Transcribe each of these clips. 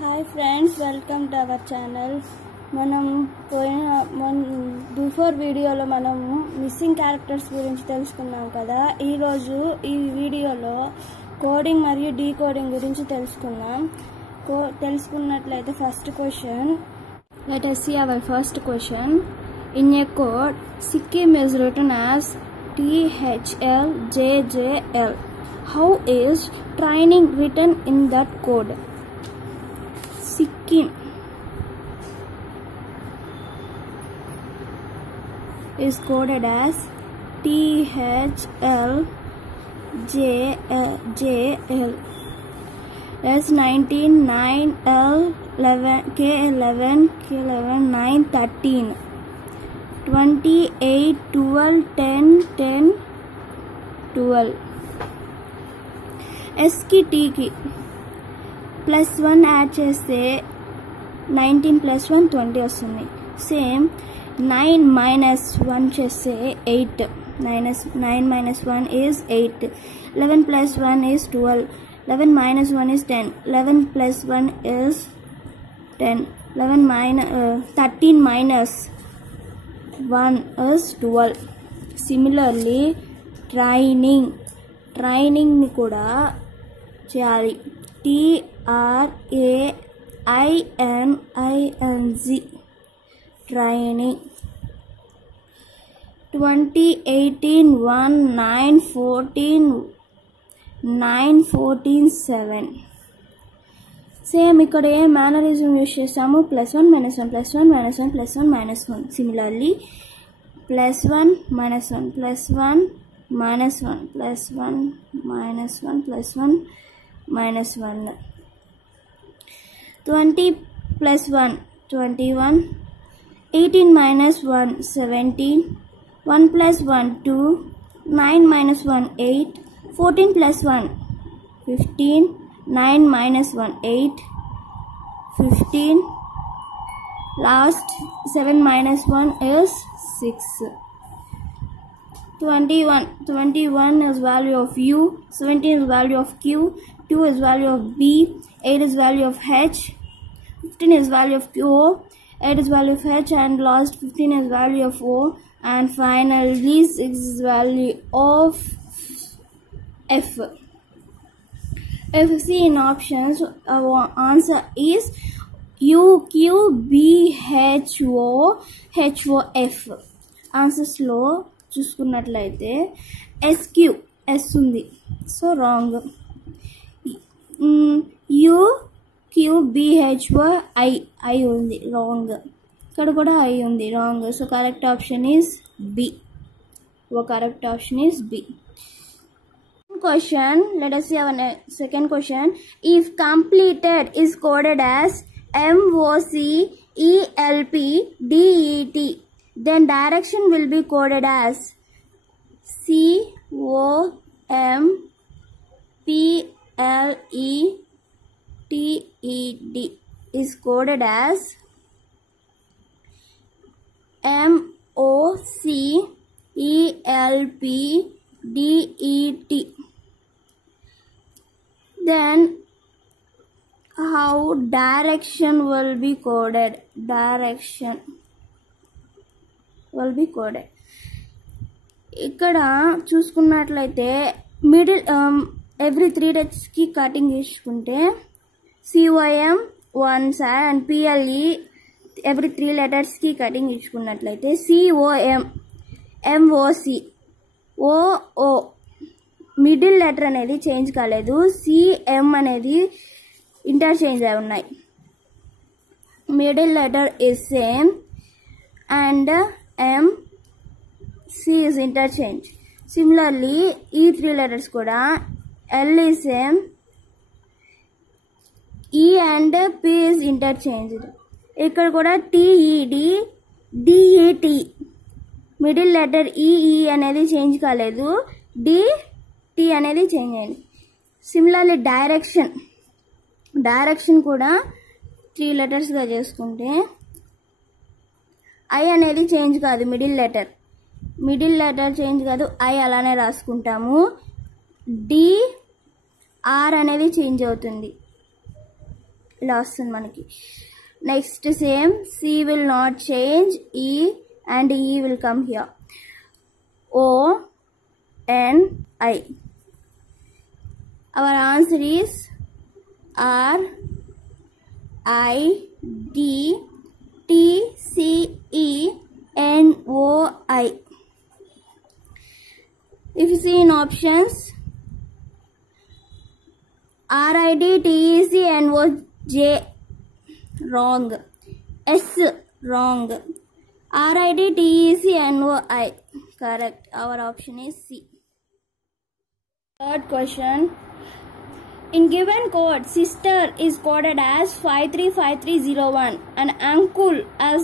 Hi friends, welcome to our channel. మనం before వీడియోలో మనం మిస్సింగ్ క్యారెక్టర్స్ గురించి తెలుసుకున్నాం కదా. ఈరోజు ఈ వీడియోలో కోడింగ్ మరియు డీకోడింగ్ గురించి తెలుసుకున్నట్లయితే first question, let us see our first question. In a code, Sikkim is written as THLJJL. How is training written in that code? Sikkim is coded as THLJL. That's 19 9 L 11 K11 K11 9 13 28 12 10 10 12. S की T की +1 add చేస్తే 19 + 1 20 వస్తుంది. Same 9 - 1 చేస్తే 8. 9 - 1 is 8. 11 + 1 is 12. 11 - 1 is 10. 11 + 1 is 10. 13 - 1 is 12. Similarly, training ని కూడా చేయాలి. TRAINING training. 20 18 1 9 14 9 14 7. Same ఇక్కడ ఏ mannerism use చేస్తాము? +1 - 1 +1 - 1 +1 - 1. Similarly +1 - 1 +1 - 1 +1 - 1 +1 - 1. 20 + 1 21. 18 - 1 17. 1 + 1 2. 9 - 1 8. 14 + 1 15. 9 - 1 8 15. Last 7 - 1 is 6. 21 is value of U. 17 is value of Q. 2 is value of B. 8 is value of H. 15 is value of Q. 8 is value of H, and last 15 is value of O, and finally 6 is value of F. If you see in options, our answer is UQBHOHOF. Answers లో చూసుకున్నట్లయితే S ఉంది, so wrong. UQBHOI ఉంది, wrong. ఇక్కడ కూడా I ఉంది, wrong. So correct option is B. Correct option is B. Question, let us see our second question. If completed is coded as MOCELPDET, then direction will be coded as COMPLETED is coded as MOCELPDET. Then how direction will be coded? Direction will be coded. ఇక్కడ చూసుకున్నట్లయితే middle every 3 dates కి cutting తీసుకుంటే COM 1 side and PLE every 3 letters కి cutting తీసుకున్నట్లయితే COM MOC OO middle letter అనేది change కాలేదు, CM అనేది interchange అయి ఉన్నాయి. Middle letter is same and MC is interchange. Similarly, ఈ 3 letters కూడా L is same, E and P is interchanged. ఇక్కడ కూడా TED DET middle letter EE అనేది చేంజ్ కాలేదు, DT అనేది చేంజ్ అయింది. సిమిలర్లీ డైరెక్షన్ కూడా 3 లెటర్స్గా చేసుకుంటే I అనేది చేంజ్ కాదు, మిడిల్ లెటర్ చేంజ్ కాదు, I అలానే రాసుకుంటాము. D R అనేది చేంజ్ అవుతుంది. ఇలా వస్తుంది మనకి. Next same C will not change, E and E will come here. O-N-I. Our answer is R-I-D-T-C-E-N-O-I. If you see in options, R-I-D-T-E-C-N-O-J, wrong. S, wrong. R-I-D-T-E-C-N-O-I, correct. Our option is C. Third question. In given code, sister is coded as 535301 and uncle as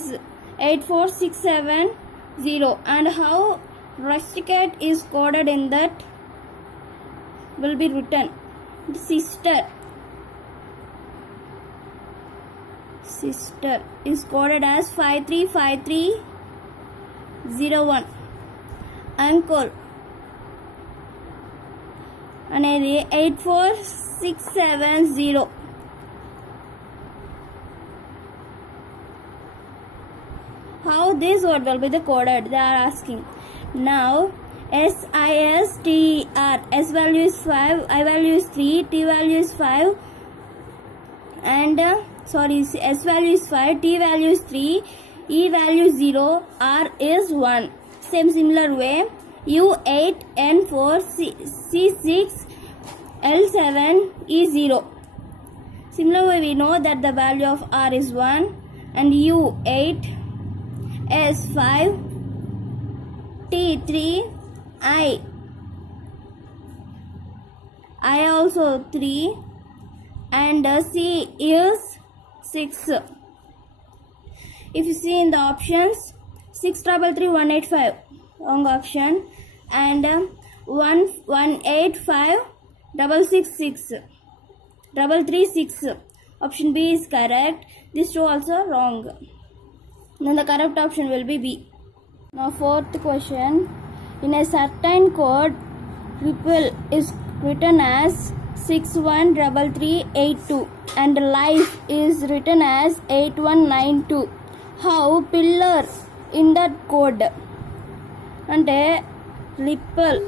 84670, and how rusticate is coded in that will be written. Sister is coded as 535301. Uncle అనేది 84670. How this word will be the coded, they are asking. Now SISTER, S value is 5, I value is 3, T value is 5, and S value is 5, T value is 3, E value is 0, R is 1. Similar way, U8, N4, C6, L7, E0. Similar way, we know that the value of R is 1, and U8, S5, T3, I also 3, and C is 6. If you see in the options, 6333185, wrong option, and 1185666, 336, option B is correct. This two also wrong. Then the correct option will be B. Now fourth question. In a certain code, ripple is written as 613382 and life is written as 8192. How pillar in that code? అంటే ripple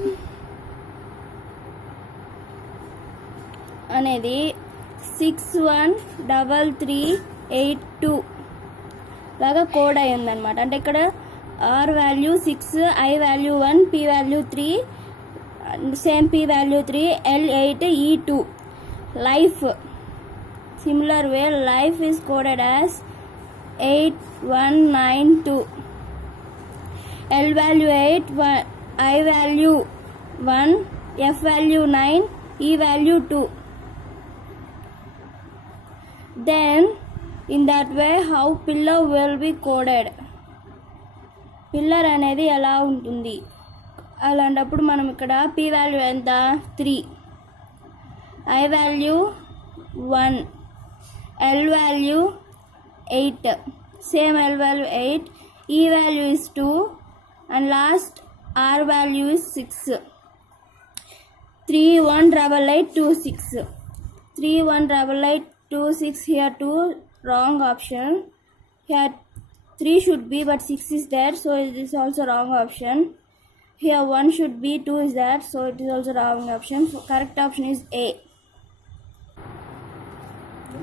అనేది 613382 లాగా code అయి ఉందన్నమాట. అంటే ఇక్కడ R value 6, I value 1, P value 3, same P value 3, L8, E2. Life, similar way, life is coded as 8192. L value 8, I value 1, F value 9, E value 2. Then in that way, how pillar will be coded? Pillar అనేది ఎలా ఉంటుంది? అలాంటప్పుడు మనం ఇక్కడ P value ఎంత? 3, I value 1, L value 8, same L value 8, E value is 2, and last R value is 6. 318826. 318826, here 2, wrong option. Here 3 should be, but 6 is there, so it is also wrong option. Here 1 should be, 2 is there, so it is also wrong option. So correct option is A.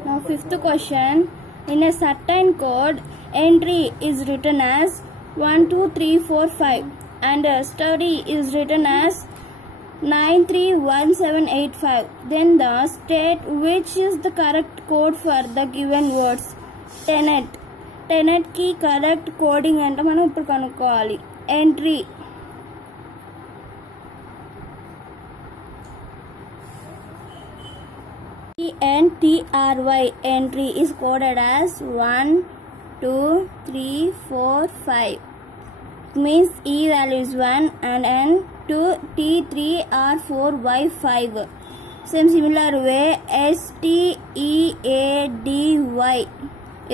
Now fifth question. In a certain code, entry is written as 12345 and study is written as 931785. Then the state which is the correct code for the given words. Tenet కి correct coding అంటే మనం ఇప్పుడు కనుక్కోవాలి. Entry ENTRY, entry is coded as 1 2 3 4 5. It means E value is 1 and N 2, T 3, R 4, Y 5. Similar way, STEADY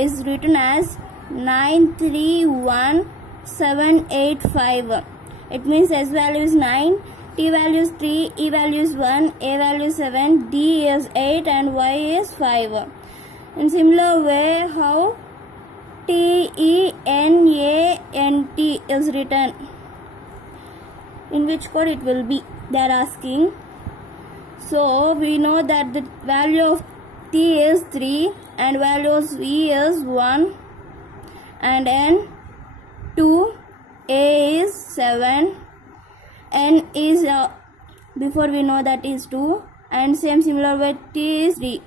is written as 931785. It means S value is 9, T value is 3, E value is 1, A value is 7, D is 8 and Y is 5. In similar way, how TENANT is written, in which code it will be, they are asking. So we know that the value of T is 3 and value of E is 1 and N 2, A is 7, N is before we know that is 2, and similar way T is 3.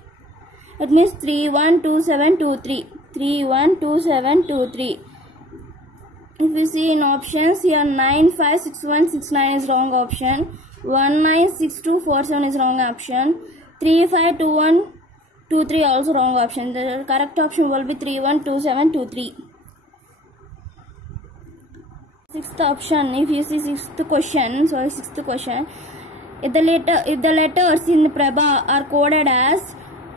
It means 3 1 2 7 2 3. 3 1 2 7 2 3. If you see in options here, 9 5 6 1 6 9 is wrong option. 1 9 6 2 4 7 is wrong option. 3 5 2 1 2 3 also wrong option. The correct option will be 3 1 2 7 2 3. Sixth option. If you see sixth question, if the letters in Prabha are coded as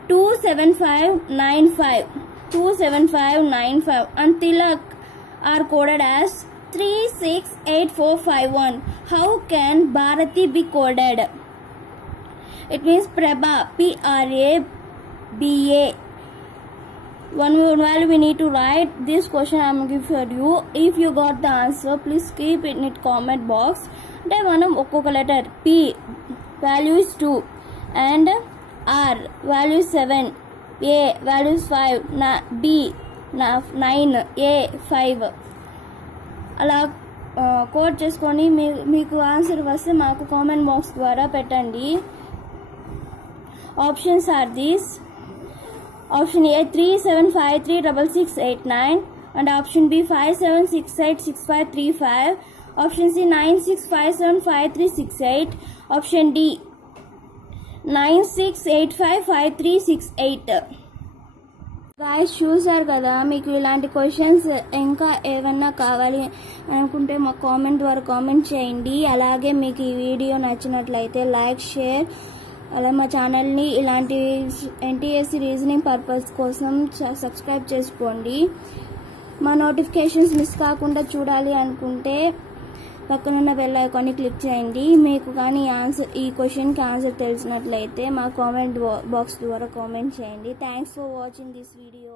27595, 27595, and Tilak are coded as 368451, how can Bharati be coded? It means Prabha, PRABA. One value we need to write. This question I am giving for you. If you got the answer, please keep it in comment box. Then manam okkoka letter. P value is 2 and R value is 7, A value is 5, B 9, A 5. అలా code చేసుకొని మీకు answer వస్తే మాకు comment box ద్వారా పెట్టండి. Options are these. Option A 37536689 and option B 57686535. Option C 96575368. Option D 96855368. Guys చూసారు కదా, మీకు ఇలాంటి క్వశ్చన్స్ ఇంకా ఏమన్నా కావాలి అనుకుంటే మా కామెంట్ ద్వారా కామెంట్ చేయండి. అలాగే మీకు ఈ వీడియో నచ్చినట్లయితే లైక్, షేర్, అలా మా ఛానల్ని ఇలాంటి ఎన్టీఎస్సీ రీజనింగ్ పర్పస్ కోసం సబ్స్క్రైబ్ చేసుకోండి. మా నోటిఫికేషన్స్ మిస్ కాకుండా చూడాలి అనుకుంటే పక్కనున్న బెల్ ఐకాన్ని క్లిక్ చేయండి. మీకు కానీ ఈ క్వశ్చన్కి ఆన్సర్ తెలిసినట్లయితే మా కామెంట్ బాక్స్ ద్వారా కామెంట్ చేయండి. Thanks for watching this video.